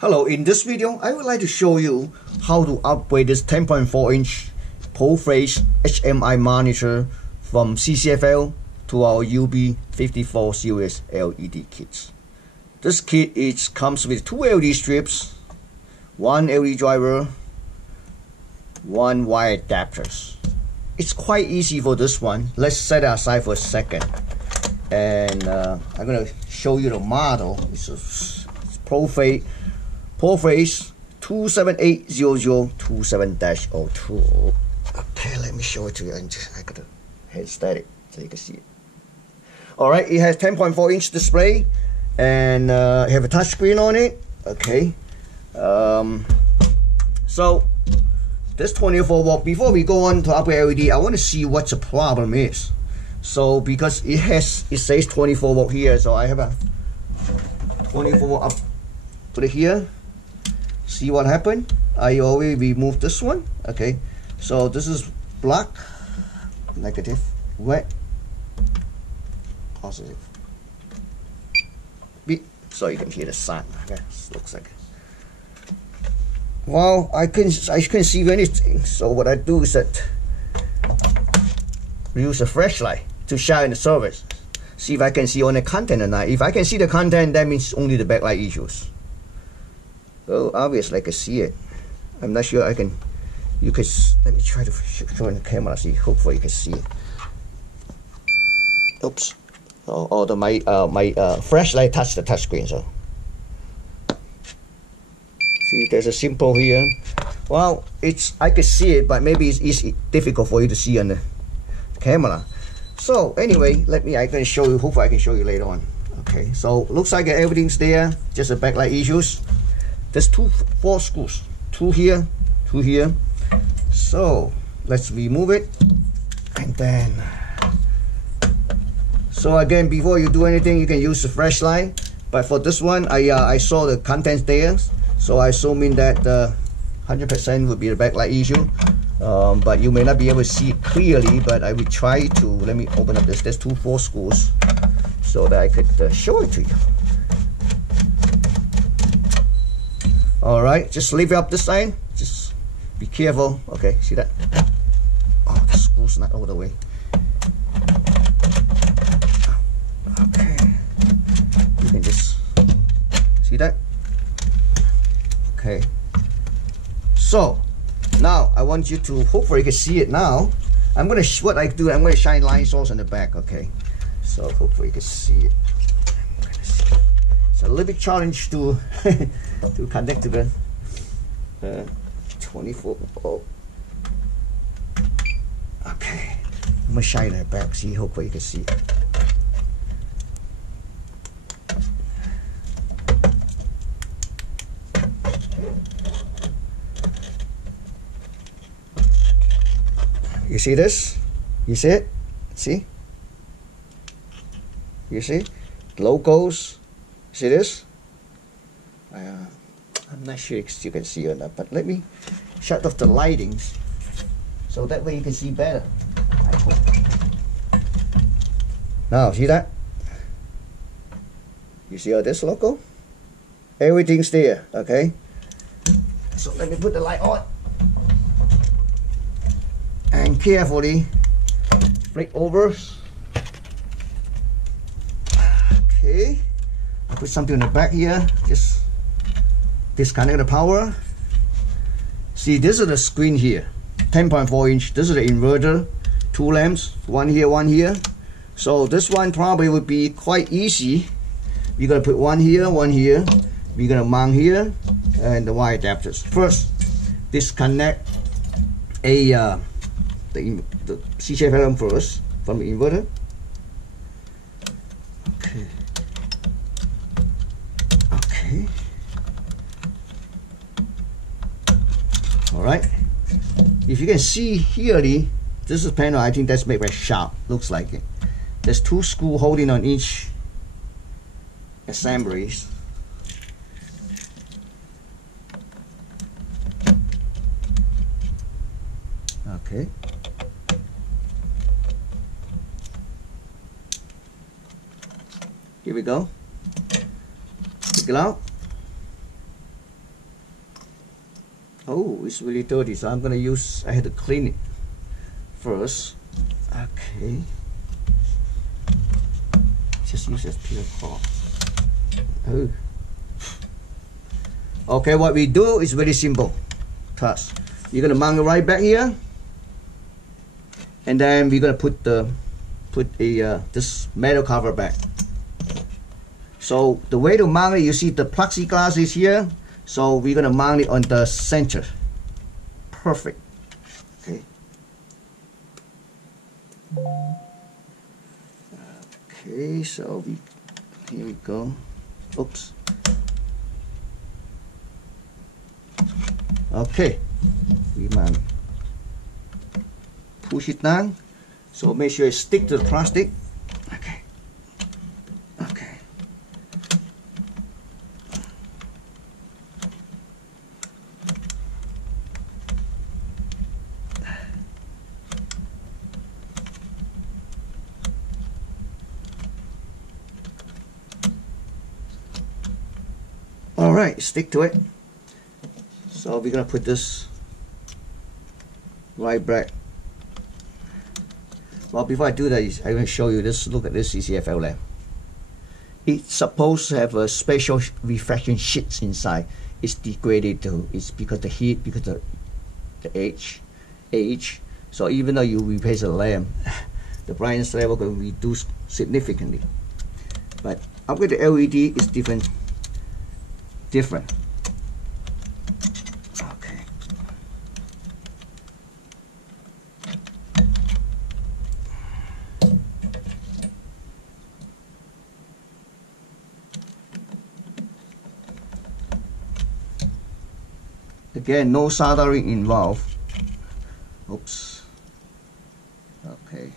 Hello, in this video, I would like to show you how to upgrade this 10.4-inch full-face HMI monitor from CCFL to our UB54 series LED kits. This kit comes with 2 LED strips, 1 LED driver, 1 wire adapters. It's quite easy for this one. Let's set it aside for a second. And I'm going to show you the model. It's full-face 2780027-02. Okay, let me show it to you. I got the head static so you can see it. Alright, it has 10.4-inch display and you have a touch screen on it. Okay. So this 24 watt. Before we go on to upgrade LED, I want to see what the problem is. So because it says 24 watt here, so I have a 24 watt up, put it here. See what happened? I already removed this one. Okay, so this is black, negative, red, positive. So you can hear the sound. Okay, looks like. Well, I couldn't see anything. So what I do is that use a flashlight to shine the surface. See if I can see on the content or not. If I can see the content, that means only the backlight issues. So obviously I can see it. I'm not sure I can. You can. Let me try to show in the camera. See, hopefully you can see it. Oops. Oh, my flashlight touched the touch screen. So see, there's a symbol here. Well, I can see it, but maybe it's difficult for you to see on the camera. So anyway, I can show you. Hopefully I can show you later on. Okay. So looks like everything's there. Just the backlight issues. There's 4 screws, 2 here, 2 here. So let's remove it, and then. So again, before you do anything, you can use the flashlight. But for this one, I saw the contents there, so I assuming that 100% would be the backlight issue. But you may not be able to see it clearly. But I will try to. Let me open up this. There's 4 screws, so that I could show it to you. Alright, just leave it up this side. Just be careful. Okay, see that? Oh, the screw's not all the way. Okay. You can just see that? Okay. So now I want you to hopefully you can see it now. I'm gonna shine line source on the back, okay? So hopefully you can see it. It's a little bit challenge to to connect to the 24 volt. Okay, I'm gonna shine it back. See, hopefully you can see it. You see this? You see it? See? You see? Logos. See this? I'm not sure if you can see or not, but let me shut off the lightings so that way you can see better. Now, see that? You see all this logo? Everything's there, okay? So let me put the light on and carefully flick over. Okay. Put something in the back here, just disconnect the power. See, this is the screen here, 10.4-inch. This is the inverter, 2 lamps, one here, one here. So this one probably would be quite easy. We're gonna put one here, one here. We're gonna mount here, and the wire adapters. First, disconnect the CCFL first from the inverter. Okay. Alright, if you can see here, this is panel. I think that's made by sharp. Looks like it. There's 2 screws holding on each assemblies. Okay. Here we go. Take it out. Oh, it's really dirty, so I'm gonna use, I had to clean it first. Okay. Just use this peel cloth. Oh. Okay, what we do is very simple task. You're gonna mount it right back here, and then we're gonna put this metal cover back. So the way to mount it, you see the plexiglass is here, so we're gonna mount it on the center. Perfect. Okay. Okay, so here we go. Oops. Okay, we mount it. Push it down, so make sure it stick to the plastic. Okay. Okay. All right, stick to it. So we're gonna put this right back. Well, before I do that, I'm going to show you this. Look at this CCFL lamp. It's supposed to have a special reflection sheets inside. It's degraded too. It's because the heat, because of the age. So even though you replace the lamp, the brightness level will reduce significantly. But upgrade the LED is different. Okay. Again, no soldering involved. Oops. Okay.